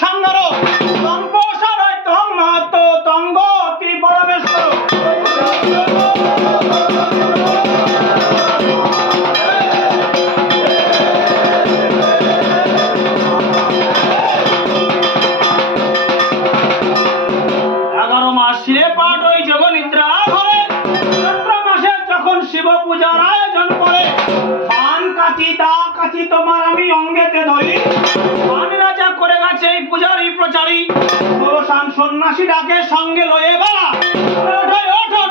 Sanger তম্পসারয় তং মাহাত্ম তঙ্গ অতি পরমেশ্বর শিব পূজার আয়োজন করে পান কাচি দা কাচি তোমার আমি অঙ্গেতে ধরি পান রাজা করে গেছে এই পূজারই প্রচারী সন্ন্যাসী ডাকে সঙ্গে লয়ে গেলা ওঠো ওঠো